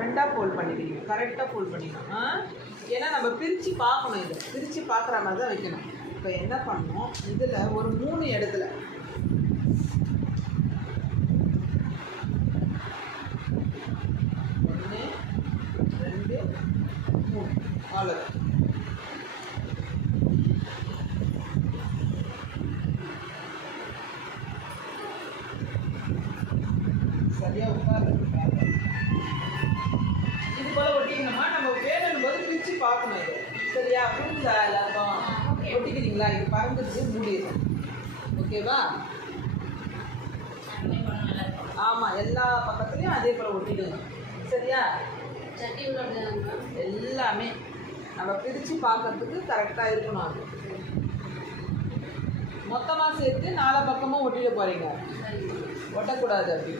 ரெண்டாக ஃபோல்ட் பண்ணிக்கிறீங்க, கரெக்டாக ஃபோல்ட் பண்ணிக்கணும். ஏன்னா நம்ம பிரித்து பார்க்கணும், இதை பிரித்து பார்க்குற மாதிரி தான் வைக்கணும். இப்போ என்ன பண்ணணும், இதில் ஒரு 3 இடத்துல அவ்வளோ சரியா உட்காரு. இது போல ஒட்டிக்கணுமா, நம்ம வேணும் போது பிரித்து பார்க்கணும். இது சரியா புரிஞ்சா எல்லாருக்கும்? ஒட்டிக்கிறீங்களா? இது பறந்துட்டு மூடிடும். ஓகேவா? ஆமாம், எல்லா பக்கத்துலேயும் அதே போல் ஒட்டிடுங்க. சரியா? எல்லாமே நம்ம பிரித்து பார்க்கறதுக்கு கரெக்டாக இருக்கணும். அது மொத்தமாக சேர்த்து 4 பக்கமும் ஒட்டிட போகிறீங்க, ஒட்டக்கூடாது அப்படி.